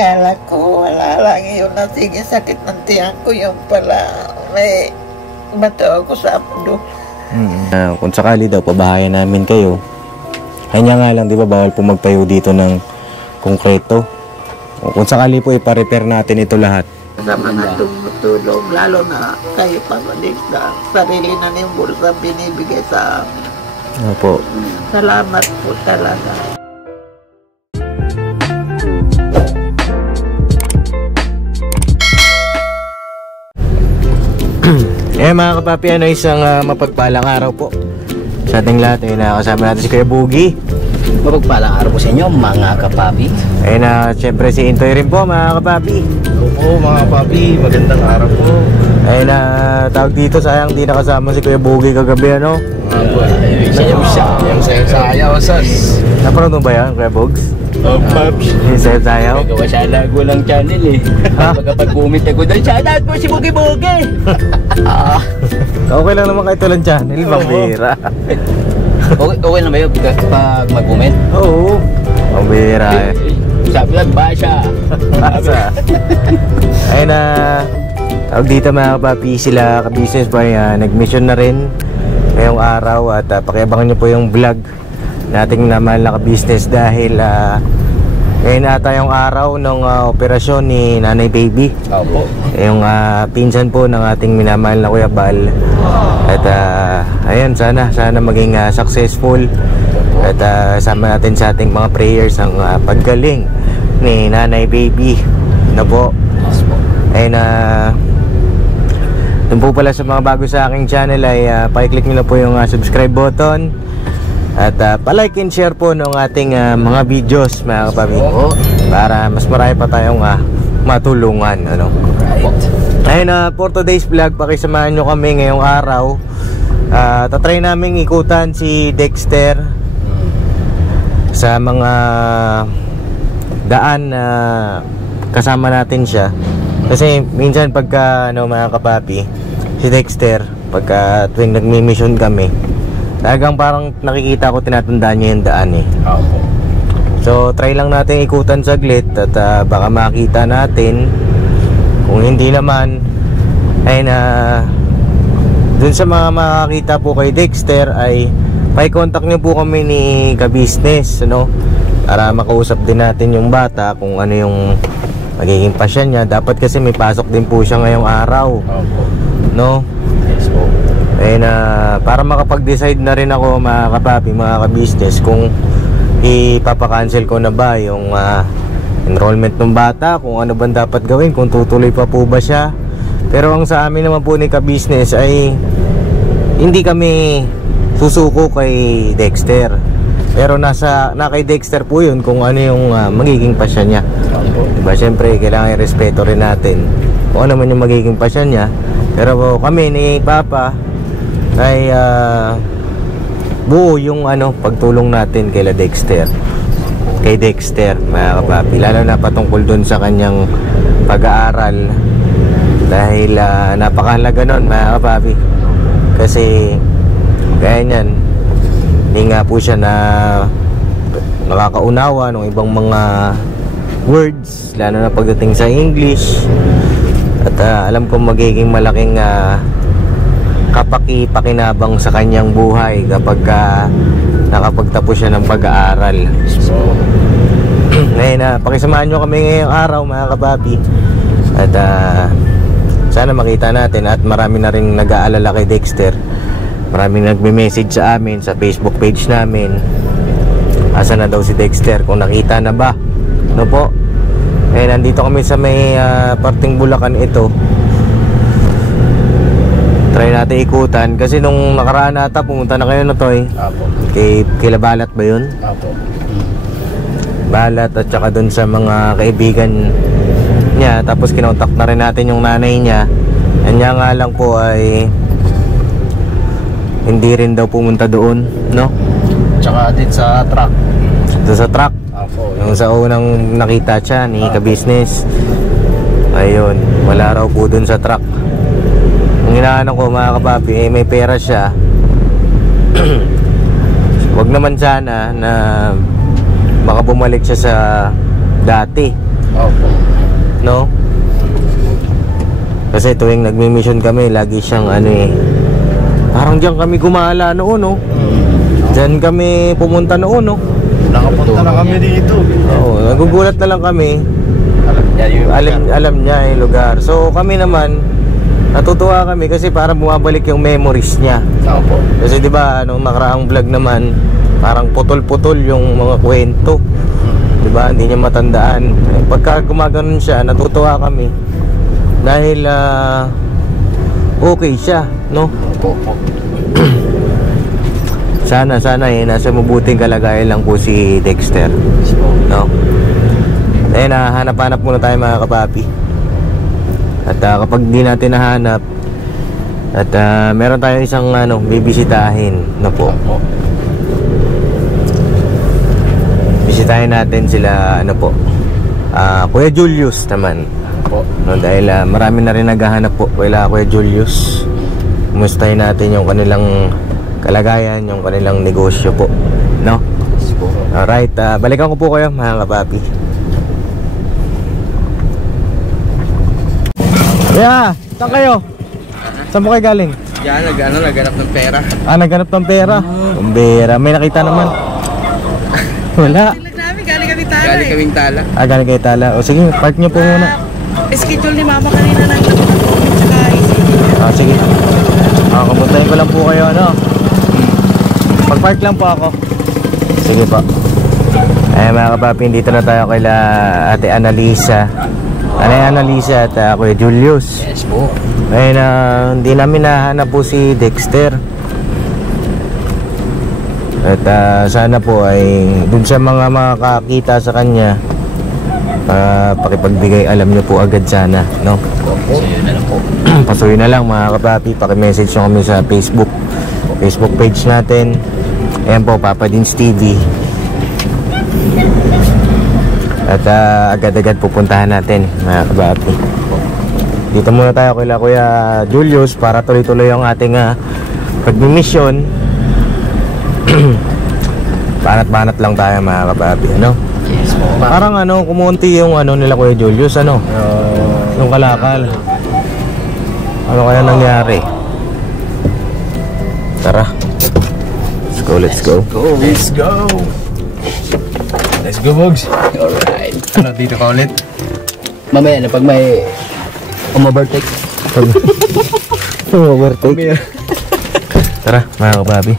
Akala ko wala lang yun na sige sakit ng tiyan ko, yung pala may bato ako sa pudo. Kung sakali daw pabahayan namin kayo, kanya nga lang, di ba, bawal po magtayo dito ng konkreto. O kung sakali po ipa-repair natin ito lahat. Sa mga tumutulong, lalo na kayo pamalig na sarili na yung bulsa binibigay sa amin. Opo. Salamat po talaga. Mga kapapi, isang mapagpalang araw po sa ating lahat. Nakasama natin si Kuya Boogie. Mapagpalang araw po sa inyo, mga kapapi. Siyempre si Intoy rin po, mga kapapi. Opo, mga kapapi, magandang araw po. Tawag dito, sayang di nakasama si Kuya Boogie kagabi, ano? Yung sayaw-sayaw, sas. Napanood mo ba yan, Kuya Bogs? Paps. Yung sayaw-sayaw? Nagawa siya lago ng channel eh. Kapag-bumit ako doon, shoutout po si Boogie Boogie! Okay lang naman kahit walang channel, pambira. Okay lang ba yun pag mag-bumit? Oo, pambira eh. Sabi lang, basa. Basa. Tawag dito, mga kapapi, sila ka-business po nag-mission na rin ngayong araw at pakiabangan nyo po yung vlog nating naman na ka-business dahil ngayon ata yung araw ng operasyon ni Nanay Baby. Opo. Yung pinsan po ng ating minamahal na Kuya Bal. At ayan, sana maging successful. At sama natin sa ating mga prayers ang paggaling ni Nanay Baby na po. Ayun, dun po pala sa mga bago sa aking channel ay pakiclick nyo na po yung subscribe button. At palike and share po ng ating mga videos, mga kapapi, para mas marami pa tayong matulungan, ano? Ayun, for today's vlog, pakisamahan nyo kami ngayong araw. Tatry namin ikutan si Dexter sa mga daan na kasama natin siya. Kasi minsan pagka mga kapapi, si Dexter, pagka tuwing nagmi-mission kami, talagang parang nakikita ko, tinatandaan niya yung daan eh. So try lang natin ikutan saglit at baka makita natin. Kung hindi naman ay dun sa mga makakita po kay Dexter ay pa-contact niyo po kami ni ka-business, ano, para makausap din natin yung bata kung ano yung magiging pasya niya. Dapat kasi may pasok din po siya ngayong araw, no? Para makapag-decide na rin ako, mga kapapi, mga ka-business, kung ipapakancel ko na ba yung enrollment ng bata, kung ano ba dapat gawin, kung tutuloy pa po ba siya. Pero ang sa amin naman po ni ka-business ay hindi kami susuko kay Dexter, pero na kay Dexter po yun kung ano yung magiging pasya niya, diba? Siyempre kailangan i-respeto rin natin kung ano man yung magiging pasya niya. Pero kami ni Papa ay buo yung pagtulong natin kay Dexter, mga kapapi, lalo na patungkol dun sa kanyang pag-aaral, dahil napakahalaga nun, mga kapapi, kasi kaya niyan hindi nga po siya nakakaunawa ng ibang mga words, lalo na pagdating sa English. At alam kong magiging malaking kapaki-pakinabang sa kanyang buhay kapag nakapagtapos siya ng pag-aaral. Ngayon, pakisamahan nyo kami ngayong araw, mga kapapi, at sana makita natin. At marami na rin nag-aalala kay Dexter, marami nagme-message sa amin sa Facebook page namin, asa na daw si Dexter, kung nakita na ba, no po. Nandito kami sa may parting Bulacan ito. Try natin ikutan kasi nung nakaraan ata pumunta na kayo na to eh. Kay Balat ba yun? Balat, at saka dun sa mga kaibigan niya. Tapos kinontak na rin natin yung nanay niya. Kanya nga lang po ay hindi rin daw pumunta doon, no? Tsaka din sa truck. Doon sa truck. Yung sa unang nakita siya ni ka-business, ayun, wala raw po dun sa truck. Ang inaano ko, mga kapapi, may pera siya. Wag naman sana na baka bumalik siya sa dati. Opo. No? Kasi tuwing nagmi-mission kami, lagi siyang ano eh. Parang diyan kami gumala noon, no? Diyan kami pumunta noon, no? Nakapunta na kami dito. Oo, nagugulat na lang kami. Alam niya yung Alam niya yung lugar. So kami naman, natutuwa kami kasi parang bumabalik yung memories niya. Opo. Kasi 'di ba, nung nakaraang vlog naman, parang putol-putol yung mga kwento. 'Di ba? Hindi niya matandaan. Pagka gumaganon siya, natutuwa kami. Dahil okay siya, no? Opo. Sana nasa mabuting kalagayan lang po si Dexter, no? Eh, hanap-hanap muna tayo mga kapapi. At kapag di natin nahanap, at meron tayong isang bibisitahin na po. Bisitahin natin sila Kuya Julius naman. No, dahil marami na rin naghahanap po kila Kuya Julius. Kumustahin natin yung kanilang kalagayan, yung kanilang negosyo po, no? Alright, balikan ko po kayo mga kapapi. Yeah, saan kayo? Saan po kayo galing? Yan, naghanap ng pera. Naghanap ng pera. Pambera, may nakita naman. Wala. Galing kami tala Galing kaming tala. Galing kayo tala. O sige, park nyo po muna. Schedule ni mama kanina ng comment tsaka isip. Sige. Kamuntahin ko lang po kayo, Pag-park lang po ako. Sige po. Mga kapapin, dito na tayo kay Ate Annalisa. Annalisa at Kuya Julius. Yes po. Ngayon, hindi namin nahanap po si Dexter. At sana po ay dun sa mga makakita sa kanya, pakipagbigay alam niyo po agad sana, no? Pasuyo na lang po. Pasuyo na lang mga kapapi, paki-message nyo kami sa Facebook page natin. Ayan po, Papa Dins TV. At agad-agad pupuntahan natin mga kapapi. Dito muna tayo kay Kuya Julius para tuloy-tuloy ang ating pagmimisyon. Banat-banat lang tayo mga kapapi, ano? Yes po. Parang kumunti yung nila Kuya Julius, yung kalakal. Ano kaya nangyari? Tara. Let's go. Let's go. Let's go, Bogs. Alright. Dito ka ulit? Mamaya na pag may overtake. Overtake. Tara, mga kapapi.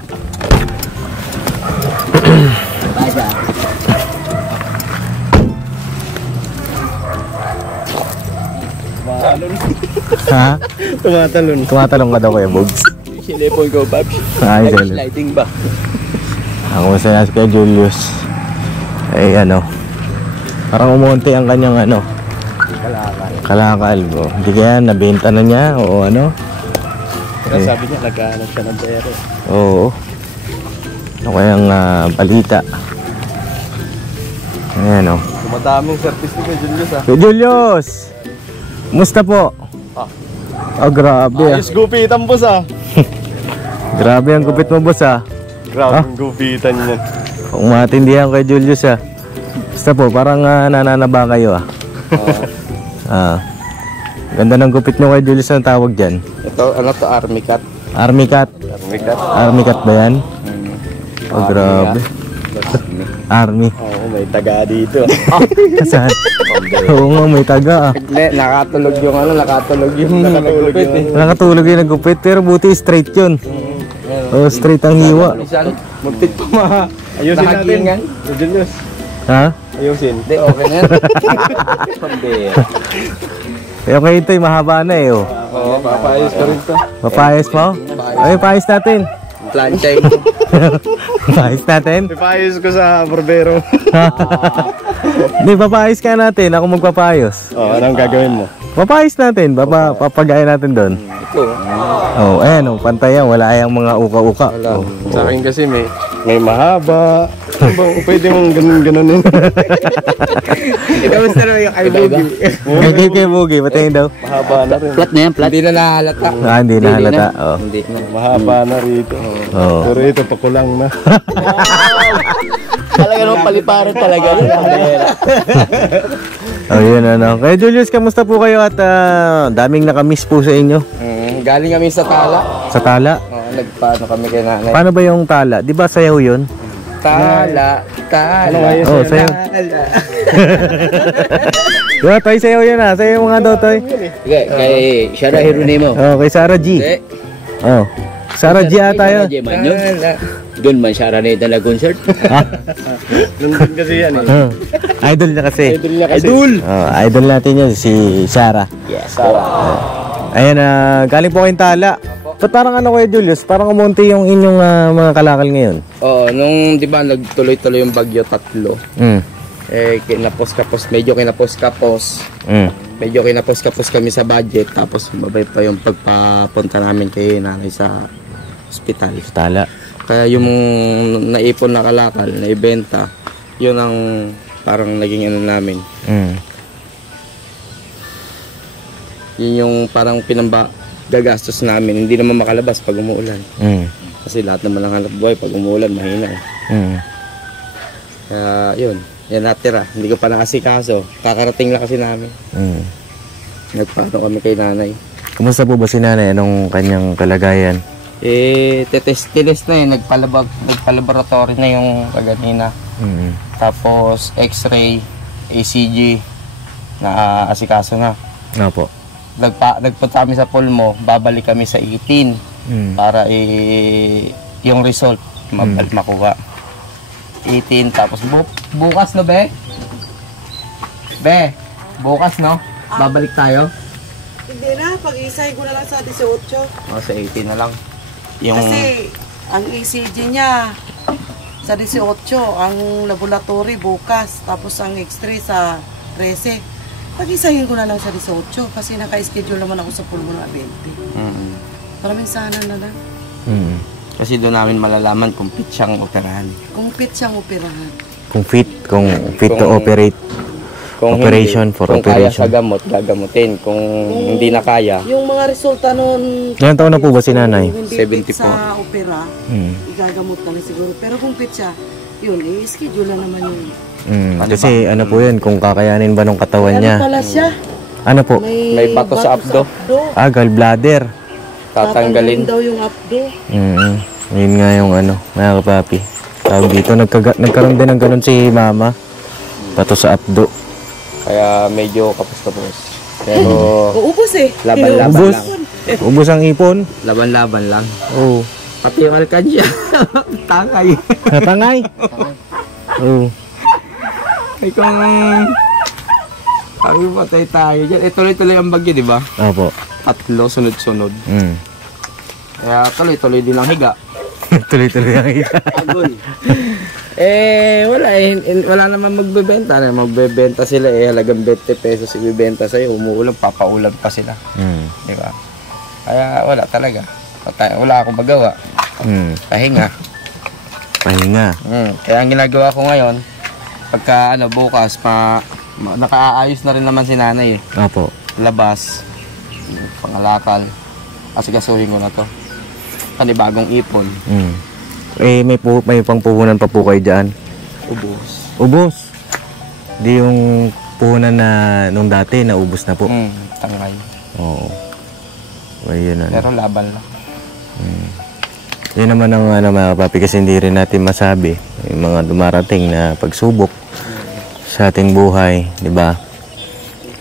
Basta. Ha? Tumatalon. Tumatalong ka daw Kuya Bogs. Sinipon ko, Paps. Ay, Ay, lighting ba? Ako masaya si Kuya Julius. Ay parang umunti ang kanyang kalakal bro. Hindi kaya nabenta na niya o ano? Sabi niya, nagkahanap siya ng pera. Oo. Ano kayang balita? Ayan Tumadaming service ni Kuya Julius, Kuya Julius! Musta po? Grabe Ayos gupitan, boss, Grabe ang gupit mo, boss, Grabe ang gupitan niyan. Kung matindihan kay Julius, Basta po, parang nananaba kayo, Ganda ng gupit mo kay Julius, ang tawag dyan. Ito, Army Cat. Army Cat? Army Cat ba yan? Grabe. Army. Oo, may taga dito. Saan? Oo nga, may taga Hindi, nakatulog yung nagupit eh. Nakatulog yung nagupit, pero buti straight yun. Straight ang hiwa. Magpit pa Ayusin natin. Nahagingan. Kuya Julius, Ha? ayusin. Hindi, okay na yan. Pambira. Okay ito, mahaba na Oo, Papayos ka rin to. Mapayos mo? Ay, payos natin. Plancha yun. Payos natin? Papayos ko sa barbero. Hindi, papayos ka natin. Ako magpapayos. Anong gagawin mo? Papayos natin. Papagaya natin doon. Ito. Ayan, pantay yan. Wala yung mga uka-uka. Sa akin kasi may mahaba. Pwede mong ganun-ganunin. Kamusta naman yung kay Boogie? Kay Boogie, patingin daw. Mahaba na rin. Flat na yan, flat. Hindi na nahalata. Hindi na halata. Hindi na. Mahaba na rito. Oo. Pero ito, pakulang na. Talaga naman paliparan talaga. Oh, yun ano. Kaya Julius, kamusta po kayo at daming nakamiss po sa inyo? Galing kami sa Tala. Sa Tala? Nagpaano kami kay nanay. Paano ba yung Tala? Di ba sayaw yun? Tala. Oh, sayaw. Diba, Toy, sayaw yun ah. Sayaw mga daw, Toy. Kay Shara Hironimo. Oh, kay Sarah G. Oh. Sarah G ata yun. Doon man Shara na yung concert. Nandun kasi yan eh. Idol niya kasi. Idol! Oh, idol natin yun, si Sarah. Yes, Shara. Ayan, galing po kayong Tala. Ba't parang ano kayo, Julius? Parang umunti yung inyong mga kalakal ngayon. Oo, nung di ba nagtuloy-tuloy yung bagyo 3. Kinapos-kapos, medyo kinapos-kapos. Medyo kinapos-kapos kami sa budget. Tapos mabay pa yung pagpapunta namin kay nanay sa ospital. Sa Tala. Kaya yung naipon na kalakal, na ibenta, yun ang parang naging ano namin. Yun yung parang gagastos namin. Hindi naman makalabas pag umuulan. Kasi lahat naman ng hanap buhay pag umuulan, mahina eh. Kaya yun, yan natira. Hindi ko pa nakasikaso. Kakarating lang kasi namin. Nagpaano kami kay nanay. Kumusta po ba si nanay? Anong kanyang kalagayan? Tinis na eh. Nagpalaboratory na yung kaganina. Tapos x-ray, ACG, na asikaso na. Opo. Nagpunta kami sa pulmo, babalik kami sa 18 para yung result makuha. 18 tapos bukas no be? Bukas no? Babalik tayo? Hindi na, pag-isay ko na lang sa 18. Sa 18 na lang. Kasi ang ECG niya sa 18, ang laboratory bukas, tapos ang x-ray sa 13. Pag-isahin ko na lang sa 18 kasi naka-schedule naman ako sa pulmo na 20. Maraming sana na lang. Kasi doon namin malalaman kung fit siyang operahan. Kung fit siyang operahan. Kung fit to operate. Kung operation hindi, for kung operation. kaya sa gamot, gagamutin. Kung hindi na kaya, Yung mga resulta noon... Ilang taon na po ba si nanay? Hindi 74. fit sa opera, igagamot na lang siguro. Pero kung fit siya, yun, i-schedule na naman yun. Kasi ano po yun, kung kakayanin ba nung katawan Ano niya. pala siya? Ano po? May bato sa abdo. Gallbladder. Tatanggalin. daw yung abdo. Yun nga yung ano, mga kapapi. Tawag dito, nagkaroon din ng ganun si mama. Bato sa abdo. Kaya medyo kapos-kapos. Pero Uubos eh. laban-laban Ubus. lang. Ubus ang ipon. Laban-laban lang. Oo. Pati yung alkansya. Tangay. Natangay. Oo. Ay kung... Sabi patay tayo dyan. Tuloy-tuloy ang bagyo, di ba? Opo. 3 sunod-sunod. Kaya tuloy-tuloy din ang higa. Tuloy-tuloy ang ika. Agol. Wala naman magbebenta. Magbebenta sila halagang 20 pesos ibebenta sa'yo. Umuulan, papaulan pa sila. Di ba? Kaya wala talaga. Wala akong magawa. Pahinga. Kaya ang ginagawa ko ngayon, pagka bukas, nakaayos na rin naman si nanay eh. Opo. Labas, pangalakal. Asigasuhin ko na to. Panibagong ipon. May pangpuhunan pa po kayo dyan. Ubos. Di yung puhunan na nung dati, naubos na po. Tangay. Oo. Ayun Pero laban lang. Yun naman ang mga papi, kasi hindi rin natin masabi yung mga dumarating na pagsubok sa ating buhay, di ba?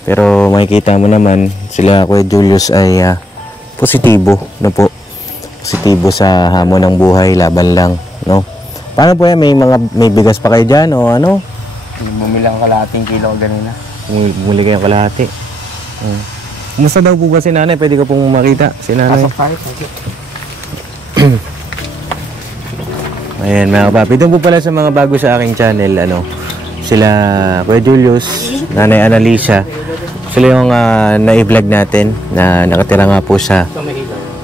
Pero makikita mo naman sila Kuya Julius ay positibo, no po? Positibo sa hamon ng buhay, laban lang, no? Paano po yan? May bigas pa kayo dyan o ano? Bumili ang kalahating kilo ganina. Bumili kayo kalahati. Kumusta daw po ba si nanay? Pwede ko pong makita si nanay. Pasok tayo. Ayan mga kapapi, doon po pala sa mga bago sa aking channel, sila Kuya Julius, Nanay Annalisa, sila yung na-vlog natin na nakatira nga po sa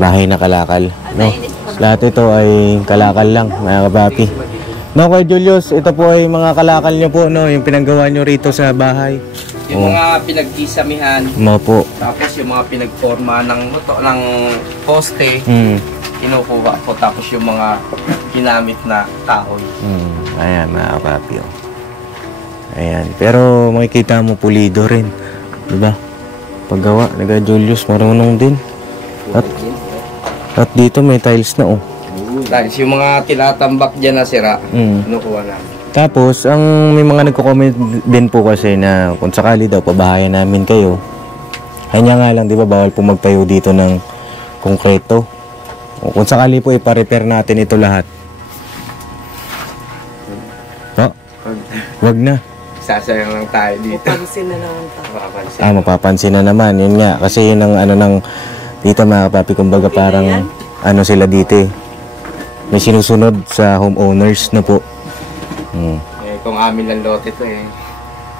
bahay na kalakal, no? Lahat ito ay kalakal lang mga kapapi. No, Kuya Julius, ito po ay mga kalakal nyo po, no? Yung pinanggawa nyo rito sa bahay. Yung mga pinag-isamihan, Po. tapos yung mga pinagforma ng poste, kinukuha po, tapos yung mga ginamit na kahoy. Ayan mga kapapi. Ayan. Pero makikita mo pulido rin. Diba? Paggawa, naga Julius, marunong din. At dito may tiles na oh. Tiles, yung mga tinatambak dyan na sira, kinukuha namin. Tapos, may mga nagko-comment din po kasi na kung sakali daw, pabahayan namin kayo. Kanya nga lang, di ba, bawal po magtayo dito ng konkreto. O, kung sakali po, ipa-repair natin ito lahat. No? Wag na. Sasayang lang tayo dito. Pansin na naman tayo. Mapapansin. Mapapansin na naman. Yun nga. Kasi yun ang dito mga kapapi, kumbaga parang sila dito eh. May sinusunod sa homeowners na po. Eh, kung amin lang lote to eh.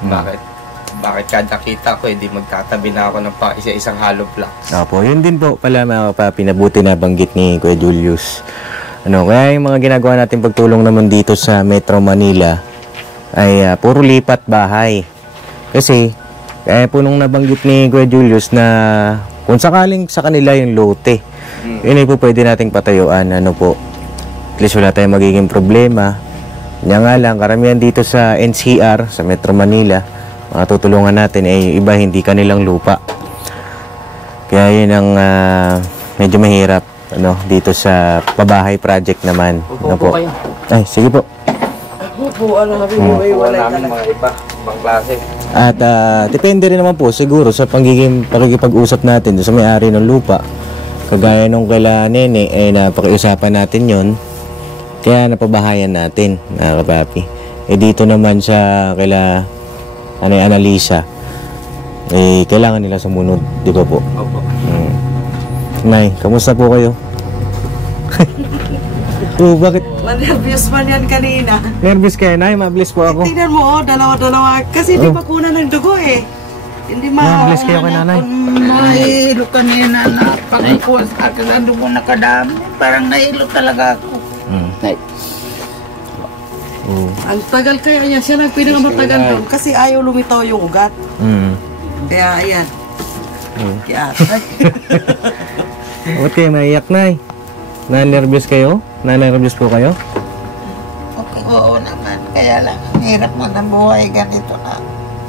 Bakit kada kita ko, di magtatabi na ako ng isa-isang hollow blocks. Opo, yun din po pala mga kapapi, nabuti na banggit ni Kuya Julius. Kaya yung mga ginagawa natin pagtulong naman dito sa Metro Manila ay puro lipat bahay. Kasi, kaya po nung nabanggit ni Kuya Julius na kung sakaling sa kanila yung lote, yun ay po pwede nating patayuan. At least wala tayong magiging problema. Yan nga lang, karamihan dito sa NCR, sa Metro Manila, mga tutulungan natin ay iba hindi kanilang lupa. Kaya yun ang medyo mahirap dito sa pabahay project naman. Upo kayo. Ay, sige po. Wala namin mga ibang klase. At depende rin naman po siguro sa pakikipag-usap natin sa may-ari ng lupa. Kagaya nung kaila Nene, napakiusapan natin yon. Kaya napabahayan natin, mga kapapi. Dito naman sa kaila Analisa, kailangan nila sumunod, di ba po? Opo. Nay, kamusta po kayo? Bakit? Nervous man yan kanina. Nervous kayo, Nay? Mabilis po ako. Tingnan mo, dalawa-dalawa. Kasi hindi bakuna ng dugo eh. Hindi Mabilis kayo kay nanay. Nahilo kanina na pagkukuha sa akin ang dugo na kadami. Parang nahilo talaga ako. Ang tagal kaya niya. Siya nagpinakamatagal doon. Kasi ayaw lumitaw yung ugat. Kaya ayan. Kaya Ba't kayo maiyak, Nay? Na-nervous kayo? Na-nervous po kayo? Okay, oo naman. Kaya lang, ang hirap mo ng buhay ganito na.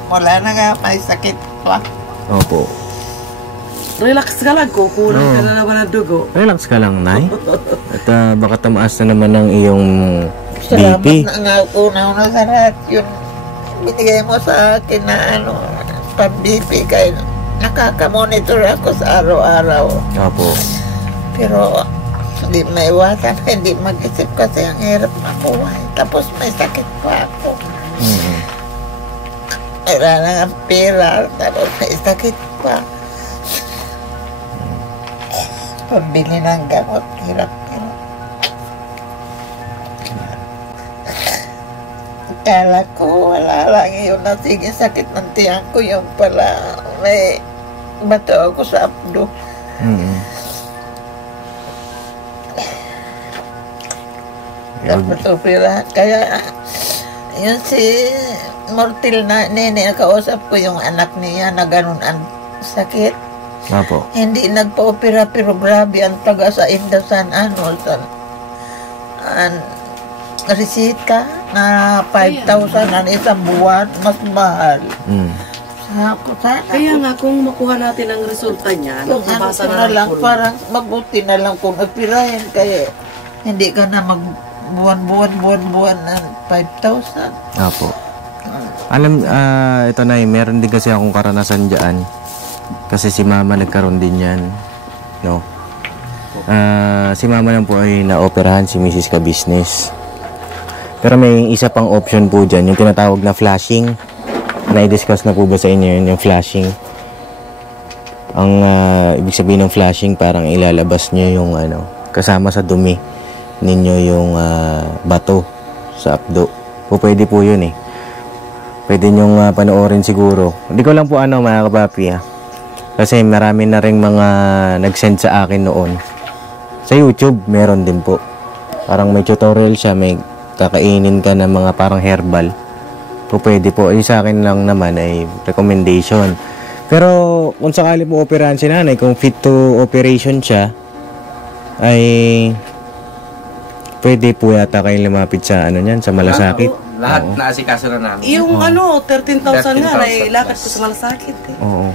Wala na nga, may sakit pa. Opo. relax ka lang. Kukulang ka na naman ng dugo. Relax ka lang, Nay. At baka tamaas na naman ng iyong Salamat BP. na nga una sa lahat yung binigay mo sa akin na pag-BP kayo. Nakaka-monitor ako sa araw-araw. Opo. Pero hindi maiwasan, hindi mag-isip kasi ang hirap mabuhay. Tapos may sakit pa ako. Wala na ang pera, tapos may sakit pa. Pambili ng gamot, hirap. Akala ko wala lang yun na sige sakit ng tiyan ko, yung pala may bato ako sa abdo. Dapat operahan. Kaya yun si Mortil na Nene, nakausap ko yung anak niya na ganun ang sakit. Opo. Hindi nagpa-opera pero grabe ang taga sa Indasan resita na 5,000 ang isang buwan, mas mahal. Kaya nga kung makuha natin ang resulta niya, Kung ano ko na lang, parang mabuti na lang kung operahin kaya hindi ka na buwan ng 5,000. Opo. Alam, ito na meron din kasi akong karanasan dyan. Kasi si Mama nagkaroon din yan. No? Si Mama lang po ay naoperahan, si Mrs. Ka-Business. Pero may isa pang option po dyan, yung tinatawag na flashing. Na-discuss na po ba sa inyo yun, yung flashing? Ang ibig sabihin ng flashing, parang ilalabas nyo yung kasama sa dumi ninyo yung bato sa abdo. O pwede po yun eh. Pwede nyong panoorin siguro. Hindi ko lang po mga kapapi Kasi marami na rin mga nag-send sa akin noon. Sa YouTube, meron din po. Parang may tutorial siya, may kakainin ka ng mga parang herbal. Po pwede po. Yung sa akin lang naman ay recommendation. Pero kung sakali po operahan si nanay, kung fit to operation siya, ay pwede po yata kayong lumapit sa sa malasakit. Lahat naasikaso na namin. Yung 13,000 nga, 13,000 lakad plus. ko sa malasakit eh. Oo.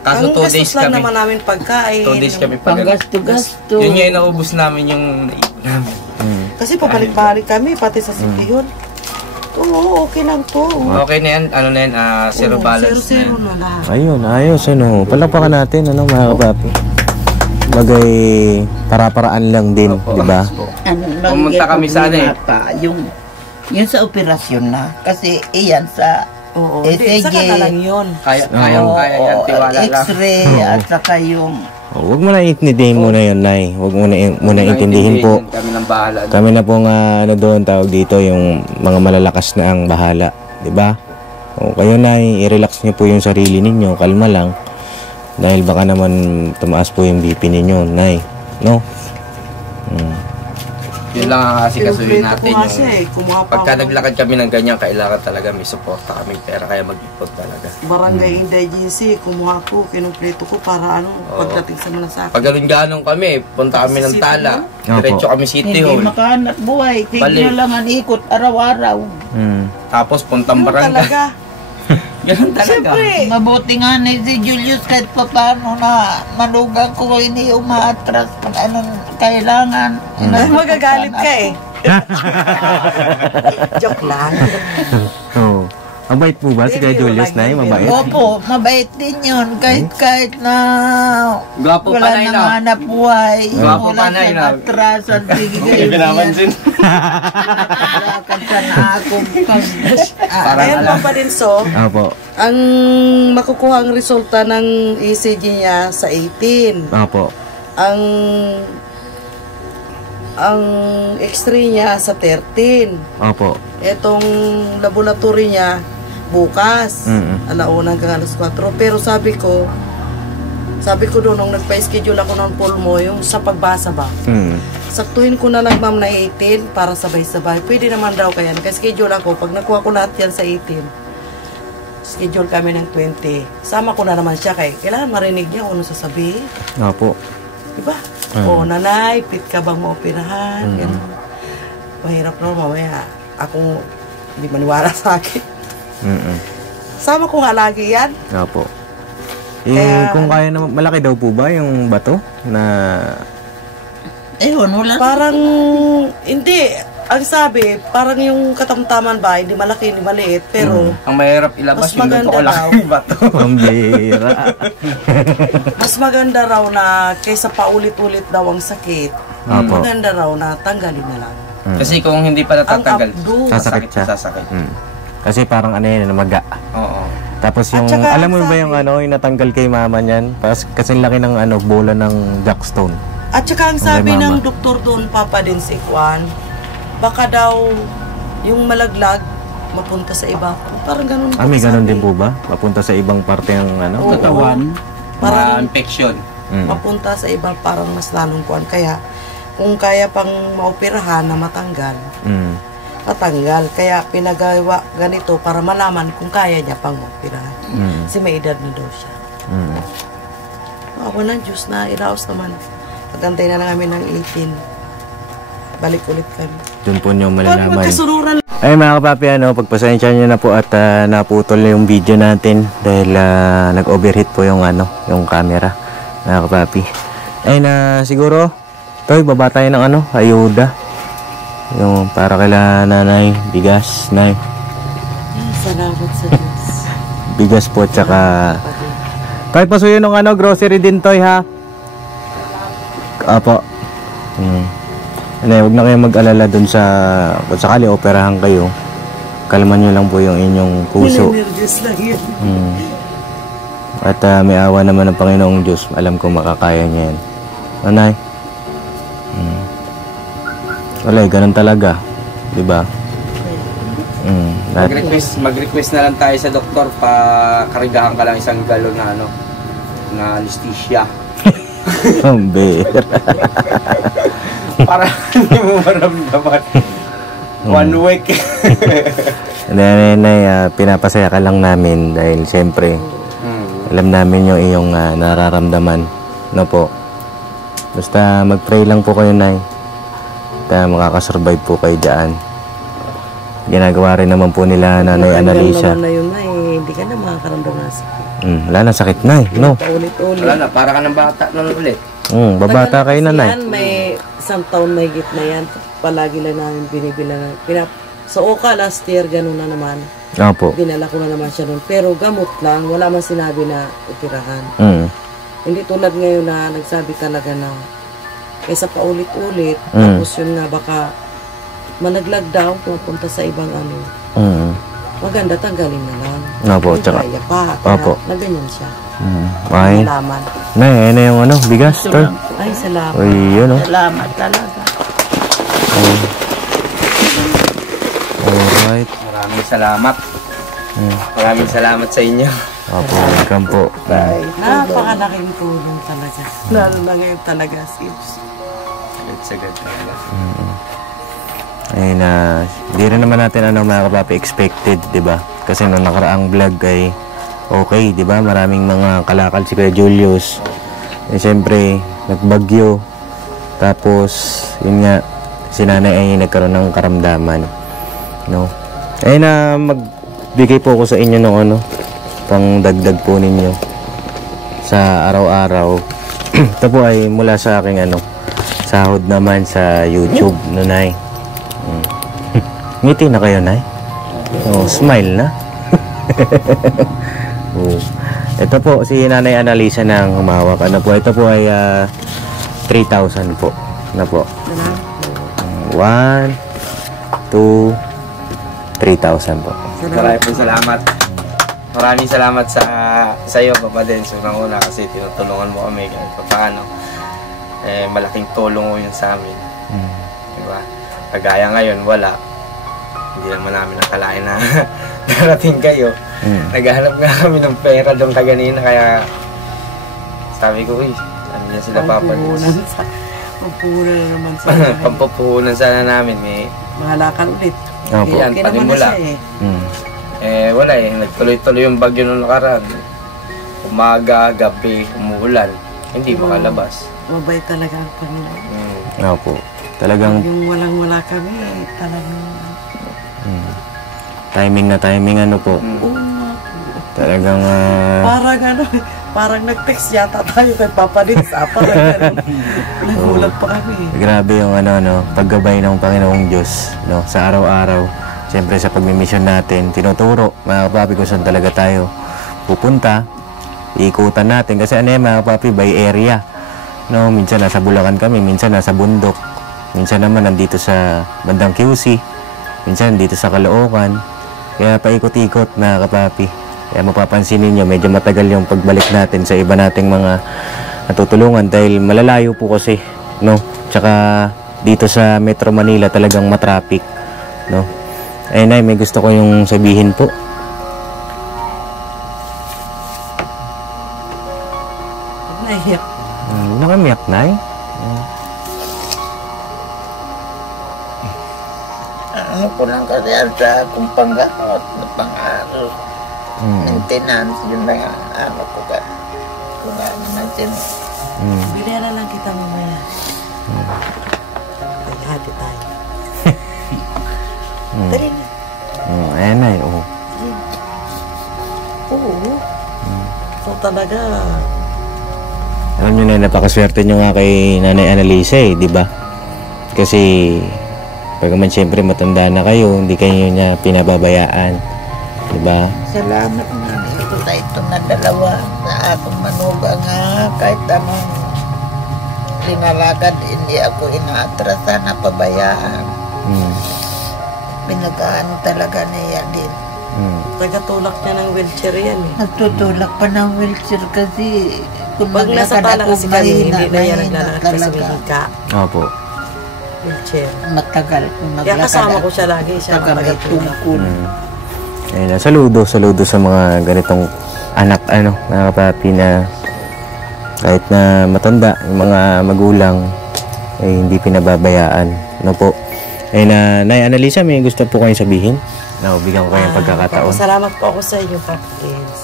Kaso Ang 2 days gastos lang kami. naman namin pagkain. 2 days kami pag Panggasto-gasto. Yun nga yung naubos namin yung naipon namin. Kasi pabalik-balik kami, pati sa City Hall. Oo, okay lang to. Okay na yan, ano na yan, zero balance na yan. Zero na lahat. Ayun, ayos ano. Palakpakan natin ano mga kapapi. Bagay para-paraan lang din, Opo. di ba? Pumunta kami sa ano eh. Yung sa operasyon na. Kasi iyan sa Oo, ECG. saka na lang yun. Kaya yan, tiwala lang. X-ray at saka yung Oh, huwag mo na intindihin muna yun, Nay. Huwag mo na intindihin po. Kami ng bahala. Kami na pong ano doon tawag dito yung mga malalakas na ang bahala, 'di ba? O kayo na i-relax niyo po yung sarili ninyo, kalma lang. Dahil baka naman tumaas po yung BP ninyo, Nay. No? Yun lang ang asikasuhin Kinumpleto natin. ko nga siya eh. Kumuha pa Pagka ako ng naglakad kami ng ganyan, kailangan talaga may suporta kami pera, kaya mag-ipon talaga. Barangay Indigency, kumuha ko, kinumpleto ko para pagdating sa malasakit. Pag ganun kami, punta kami ng City Tala. Hall? Diretso kami City hindi Hall. makahanap buhay. Balik. Tignan lang ang ikot araw-araw. Tapos puntang Ganun barangay. talaga. Ganun talaga. Siyempre. Mabuti nga ni si Julius kahit pa paano na malugang ko hindi umaatras pag anong kailangan. Magagalit ka eh. Joke lang. Oh. Ang bait po ba si Kuya Julius, Nay? Mabait? Opo, mabait din yun. Kahit na Gwapo wala panay nang na. hanap buhay. Gwapo Wala panay siyang na. atrasan. Sige Hindi kayo pinapansin. Lakad ka na ako. Parang Ayan alam. pa din so, Opo. ang makukuha ang resulta ng ECG niya sa 18. Opo. Ang X-ray niya sa 13. Opo. Etong laboratory niya bukas, alauna hanggang alas 4. Pero sabi ko doon, nung nagpa-schedule ako ng pulmo, yung sa pagbasa ba, saktuhin ko na lang ma'am na 18 para sabay-sabay. Pwede naman daw kaya, naka-schedule ako. Pag nakuha ko lahat yan sa 18, schedule kami ng 20. Sama ko na naman siya kay kailangan marinig niya kung ano sasabihin. Opo. Diba? O, nanay, fit ka bang maoperahan? Ganun. Mahirap na mamaya. Ako, hindi maniwala sa akin. Sama ko nga lagi yan. Opo. Kung kaya naman, malaki daw po ba yung bato na... Ewan, wala. Parang, hindi. Ang sabi, parang yung katamtaman ba, hindi malaki, hindi maliit, pero Ang mahirap ilabas Mas yung maganda luto ko lang daw. yung bato. Pambira. mas maganda raw na kaysa paulit-ulit daw ang sakit, Opo. maganda raw na tanggalin na lang. Kasi kung hindi pa natatanggal, Ang abdo. Sasakit siya. Sasakit. Kasi parang ano yun, maga. Oo. Tapos yung, At saka, alam mo ba sabi- yung yung natanggal kay mama niyan? Kasi laki ng bola ng jackstone. At saka ang Okay, sabi mama. ng doktor doon, Papa din si Juan, baka daw yung malaglag mapunta sa iba. Parang ganun. May sabi. ganun din po ba? Papunta sa ibang parte ng Oo. Katawan. Parang infection. mapunta sa iba, parang mas lalong kuwan. Kaya, kung kaya pang maoperahan na matanggal, matanggal. Kaya pinagawa ganito para malaman kung kaya niya pang maoperahan. Kasi may edad na daw siya. Ako ng Diyos na ilaos naman. Pagantay na lang kami ng 18. Balik ulit kami. Doon po nyo Pag malalaman. magkasunuran Ay mga kapapi, pagpasensya nyo na po at naputol yung video natin dahil nag-overheat po yung yung camera, mga kapapi. Ay siguro, Toy, baba tayo ng ayuda. Yung para kila nanay, bigas, nay. salamat sa Diyos. Bigas po, tsaka... Toy, pasuyo ng grocery din, Toy, ha? Apo. Huwag na kayong mag-alala dun sa... Kung sakali operahan kayo, kalman nyo lang po yung inyong puso. Nervous lang yun. At may awa naman ng Panginoong Diyos. Alam ko makakaya niya yan. Nanay? Wala, ganun talaga. Diba? Mag-request na lang tayo sa doktor pa karigahan ka lang 1 galon na na anesthesia. Pambira. Para hindi mo maramdaman. 1 week. Nanay, pinapasaya ka lang namin dahil siyempre alam namin yung iyong nararamdaman. No po. Basta mag-pray lang po kayo, Nay. At makakasurvive po kayo dyan. ginagawa rin naman po nila Nanay Analisa. naman na yun na hindi ka na makakaramdam na sakit. Wala na sakit na no? Paulit-ulit. Wala na, para ka ng bata lang ulit. Babata kayo Tagal Nanay. kasi yan, may isang taon may na yan. Palagi lang namin binibila na. Sa Oka last year, gano'n na naman. Opo. Dinala ko na naman siya nun. Pero gamot lang, wala man sinabi na operahan. Hindi tulad ngayon na nagsabi talaga na kaysa paulit-ulit, tapos yun nga baka managlag daw, pumunta sa ibang ano. Maganda, tanggalin na lang. Opo, May tsaka. kaya pa, Opo. na ganyan siya. Ay. Malaman. Nay, ano yung ano, bigas, Ito tol? lang po. Ay, salamat. Uy, yun oh. Salamat talaga. Alright. Maraming salamat. Maraming salamat sa inyo. Opo, welcome po. Napakalaking tulong talaga. Lalo na ngayon talaga, sis. Sagad talaga. Ay na, di rin naman natin mga kapapi expected, di ba? Kasi nung nakaraang vlog ay okay, di ba? Maraming mga kalakal si Kuya Julius. Eh siyempre, nagbagyo. Tapos, yun nga, si nanay ay nagkaroon ng karamdaman. No? Ay na, magbigay po ako sa inyo ng pang dagdag po ninyo sa araw-araw. Ito po ay mula sa aking sahod naman sa YouTube, no, Nay. Ngiti na kayo, Nay? Oh, smile na. Oh. Ito po, si Nanay Analisa nang humawak. Ito po ay 3,000 po. Po. 1, 2, 3,000 po. Maraming salamat. Maraming salamat sa iyo, Papa Denso, una kasi tinutulungan mo kami kahit paano. Malaking tulong mo yun sa amin. Diba? Kagaya ngayon, wala. Hindi naman namin nakalain na darating kayo. Naghahanap nga kami ng pera doon kaganina, kaya sabi ko, ano niya sila Papa Denso. Pampuhunan na naman sana. Pampuhunan sana namin. Mahalakan ulit. Opo. Yan, Okay naman na panimula. siya Wala nagtuloy-tuloy yung bagyo nung nakaraan. Umaga, gabi, umuulan. Hindi makalabas. Mabait talaga ang Panginoon. Opo. Talagang Yung walang-wala kami, talagang timing na timing po. Talagang parang nag-text yata tayo kay Papa Dins. Parang gano'n. Nagulat pa kami. Grabe yung paggabay ng Panginoong Diyos, no, sa araw-araw. Siyempre sa pagmimisyon natin, tinuturo mga kapapi kung saan talaga tayo pupunta. Iikutan natin kasi mga kapapi, by area. No, minsan nasa Bulacan kami, minsan nasa bundok. Minsan naman nandito sa bandang QC. Minsan dito sa Caloocan. Kaya paikot-ikot mga kapapi. Kaya mapapansin ninyo, medyo matagal yung pagbalik natin sa iba nating mga natutulungan dahil malalayo po kasi, no? Tsaka dito sa Metro Manila talagang matraffic, no? Ay, Nay, may gusto ko yung sabihin po. Nahiyak. Nakamiyak, Nay? Ano ko lang kasi sa akong panggamot na pang-araw. Maintenance, yun lang ang ano ko ka. Kung ano natin. Bilihan na lang kita mamaya. Ay, hati tayo. Tari na. Ayan, Nay, oo. Oo. So talaga, Alam nyo na, napakaswerte nyo nga kay Nanay Analisa di ba? Kasi, pagaman siyempre matanda na kayo, hindi kayo niya pinababayaan, di ba? Salamat na ito na ito na dalawa na akong manuga nga kahit anong linalagad, hindi ako inaatrasa na pabayaan. Pinag-ano talaga niya din. tagatulak niya ng wheelchair yan eh. Nagtutulak pa ng wheelchair kasi kung Pag nasa maglakad pala ako, kasi kami, hindi na yan mahina naglalakad kasi talaga. may hika. Opo. Wheelchair. Matagal kung Kaya maglakad kasama ako. ko siya lagi, siya ang Taga may tagatulak. tungkol. Ayun, saludo sa mga ganitong anak, mga kapapi na kahit na matanda, yung mga magulang ay hindi pinababayaan. Ano po? Ay na, Nay Analisa, may gusto po kayong sabihin? Bigyan ko kayong pagkakataon. Salamat po ako sa inyo, Captains.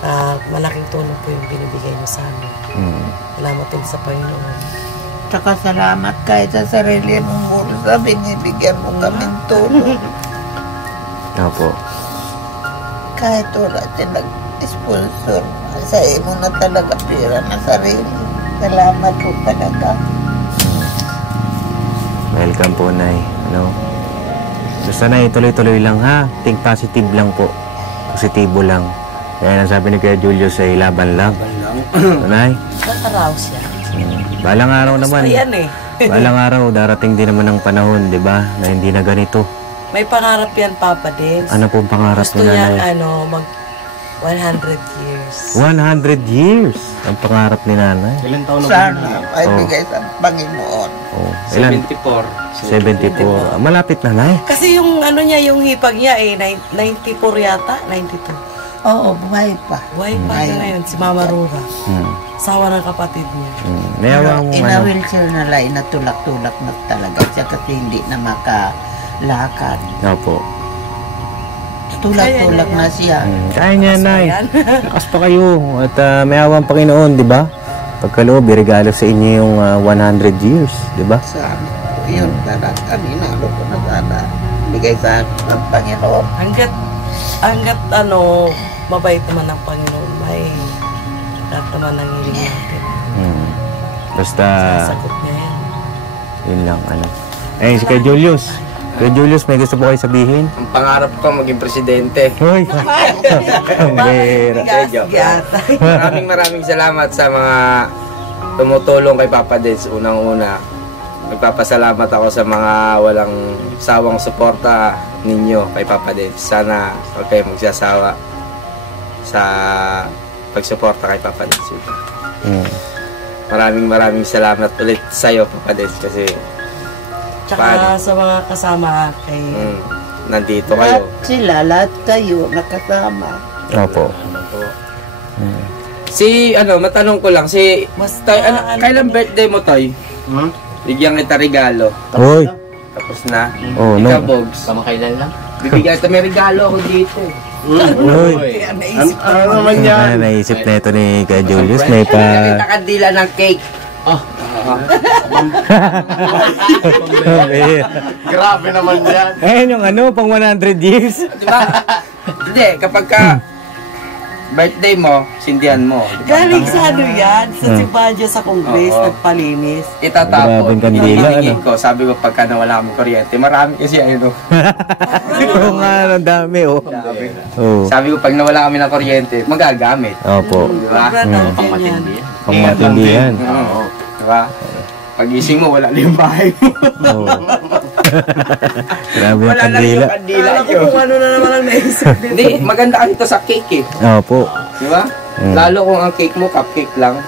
At malaking tulong po yung binibigay niyo sa amin. Salamat din sa Panginoon. Tsaka salamat kahit sa sarili mong bulsa, binibigyan mo kaming tulong. Opo. Kahit wala siya nag-sponsor, sa imo na talaga pera na sarili. Salamat po talaga. Welcome po, Nay. Ano? Basta, Nay, tuloy-tuloy lang, ha? Think positive lang po. Positibo lang. Kaya ang sabi ni Kuya Julius ay laban lang. Nay? Nakaraw siya. Balang araw naman. Ayan eh. Balang araw, darating din naman ang panahon, di ba? Na hindi na ganito. May pangarap yan, Papa Dins. Ano pong pangarap Gusto ni niya, Nanay? mag 100 years. 100 years ang pangarap ni Nanay. Ilan taon na po? Sana ay bigay sa Panginoon. Oh, ilan? 74. Malapit na, Nay. Kasi yung ano niya, yung hipag niya eh, 94 yata, 92. Oo, buhay pa. Buhay pa siya ngayon, si Mama Rura. Sawa ng kapatid niya. Mayawa mo, ano? Ina-wheelchair na lang, inatulak-tulak na talaga siya kasi hindi na makalakad. Opo. Tulak-tulak na siya. Kaya niya, Nay. Ayan. Lakas pa kayo. At mayawa ang Panginoon, di ba? Pagkaloob, regalo sa inyo yung 100 years, di ba? Sana. Yun, talaga. Kanina, ko na sana. Bigay sa akin ng Panginoon. Hanggat mabait naman ng Panginoon, may lahat naman ng hiling natin. Basta, Sasagot niya yan. yun lang, ano. Eh, si Kuya Julius. Kuya Julius, may gusto po kayo sabihin? Ang pangarap ko maging presidente. Hoy! Ang bera. Maraming salamat sa mga tumutulong kay Papa Dins. Unang-una, nagpapasalamat ako sa mga walang sawang suporta ninyo kay Papa Dins. Sana huwag kayo magsasawa sa pagsuporta kay Papa Dins. Maraming salamat ulit sa'yo, Papa Dins, kasi Tsaka sa mga kasama kay... nandito kayo. Lahat kayo nakasama. Opo. Si, matanong ko lang, kailan birthday mo, Toy? Bigyan kita regalo. Hoy! Tapos na. Oh, no. Ikaw, Bogs. Kamakailan lang. Bibigyan kita, may regalo ako dito. Hoy! Ano naman yan? Naisip na ito ni Kuya Julius. May Kita kandila ng cake. Grabe naman yan. Ayun yung pang 100 years. Diba? Hindi, kapag birthday mo, sindihan mo. Galing sa yan, sa Sibadyo sa Congress, nagpalinis. Itatapon. Grabing kandila, Hinihingin ko, sabi ko pagka nawala kami kuryente, marami kasi Oo nga, ang dami, oh. Oh. Sabi ko pag nawala kami ng kuryente, magagamit. Opo. Diba? Pangmatindi yan. Pangmatindihan. Oo. Diba? Pagising mo, wala na yung bahay mo. Oh. Grabe yung Wala na kandila. yung kandila Alam ko yun. kung ano na naman ang naisip dito. Hindi, maganda kasi ito sa cake eh. Opo. Diba? Lalo kung ang cake mo, cupcake lang.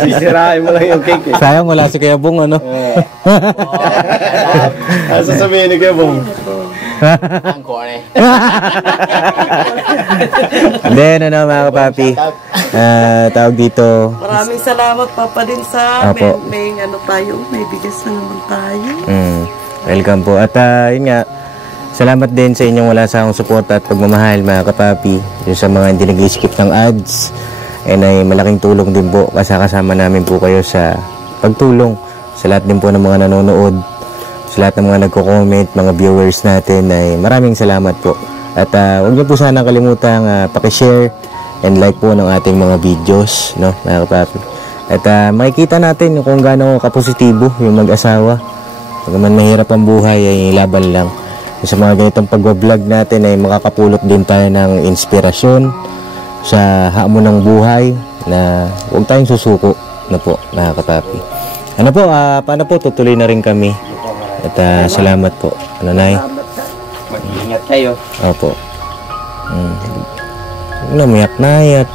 Sisirain mo lang yung cake eh. Sayang wala si Kuya Bong, ano? Ano sasabihin ni Kuya Bong? Ang kone. Then, mga kapapi. Tawag dito. Maraming salamat, Papa, din sa Apo. may bigas na naman tayo. Welcome po. At yun nga, salamat din sa inyong wala sa akong suporta at pagmamahal, mga kapapi. Yung sa mga hindi nag-skip ng ads. And ay malaking tulong din po. Kasama namin po kayo sa pagtulong. Sa lahat din po ng mga nanonood. Sa lahat ng mga nagko-comment, mga viewers natin, ay maraming salamat po. At huwag niyo po sana kalimutang pakishare and like po ng ating mga videos, no, mga kapapi. At makikita natin kung gaano kapositibo yung mag-asawa. Pagkaman mahirap ang buhay, ay laban lang. Sa mga ganitong pag-vlog natin ay makakapulot din tayo ng inspirasyon sa hamon ng buhay na huwag tayong susuko na po, mga kapapi. Ano po, paano po, tutuloy na rin kami. At salamat po. Ano, Nay? Mag-ingat kayo. Opo. Namiyak, Nay, at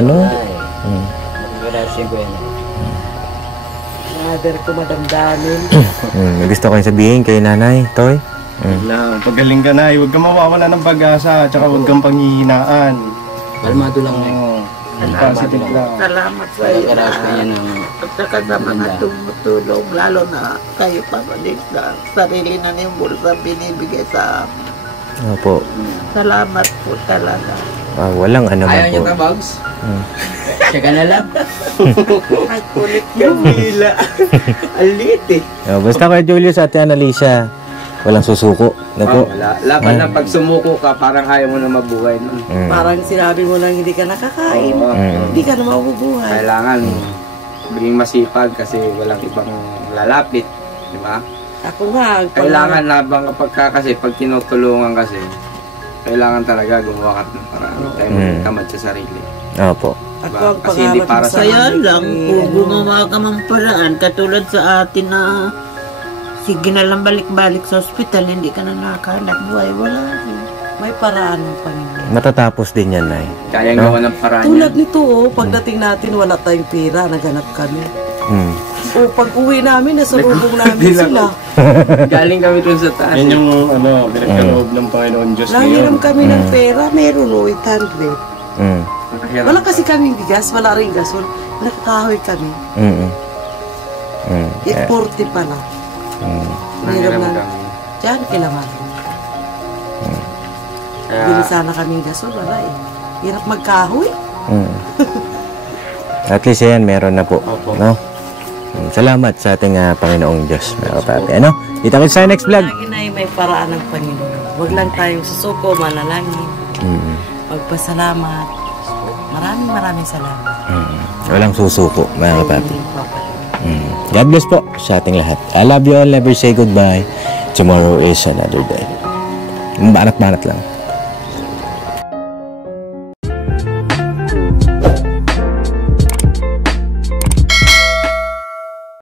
ano? Mag-graduation ko yan. Mother ko madamdamin. May gusto kayong sabihin kay Nanay, Toy? Lang, pagaling ka na, huwag kang mawawala ng pag-asa, tsaka huwag kang panghihinaan. Kalmado lang na. Positive lang. Salamat sa iyo. Pag-araos ka niya ng At saka sa mga tumutulong, lalo na kayo papalit na sarili na niyong bulsa binibigay sa amin. Opo. Salamat po talaga. Walang ano man Ayaw po. niyo ta, Bogs? Siya ka na lang. Ay, kulit yung bila. Alit eh. Basta kay Julius at Annalisa, Walang susuko. Na po. Wala. Laban na pag sumuko ka, parang ayaw mo na mabuhay nun. Parang sinabi mo lang hindi ka nakakain, hindi ka na mabubuhay. Kailangan maging masipag kasi walang ibang lalapit. Di ba? Ako nga, Kailangan labang kapag ka kasi, pag tinutulungan kasi, kailangan talaga gumawa ka ng paraan. Tayo magtamad sa sarili. Opo. ako Diba? ang Kasi hindi pangarap para ko sa Kaya amin, lang, eh, kung ano, gumawa ka ng paraan, katulad sa atin na sige na lang balik-balik sa ospital, hindi ka na nakahanap buhay, wala rin. may paraan ng Panginoon. Matatapos din yan, Nay. Kaya gawa ng paraan Tulad yan. nito, pagdating natin wala tayong pera, naghanap kami. Mm. O pag uwi namin, nasa rubong namin sila. Galing kami dun sa taas. Yan yung pinagkaloob ng Panginoon Diyos Nangiram kami ng pera, meron o 800. Mm. Wala kasi kaming bigas, wala rin gasol. Nakakahoy kami. Mm. Mm. 840 pala. Hiram na. kami. Diyan, kailangan. Kaya, Bili sana kaming gasol, wala eh. Hirap magkahoy. Mm. At least yan, meron na po. Opo. No? Salamat sa ating Panginoong Diyos, mga kapatid. Ano? Kita ko sa next vlog. Lagi na may paraan ng Panginoon. Huwag lang tayong susuko, manalangin, Mm. magpasalamat. Maraming salamat. Mm. Walang susuko, mga kapatid. Hindi papalala. Mm. God bless po sa ating lahat. I love you all. Never say goodbye. Tomorrow is another day. Banat-banat lang.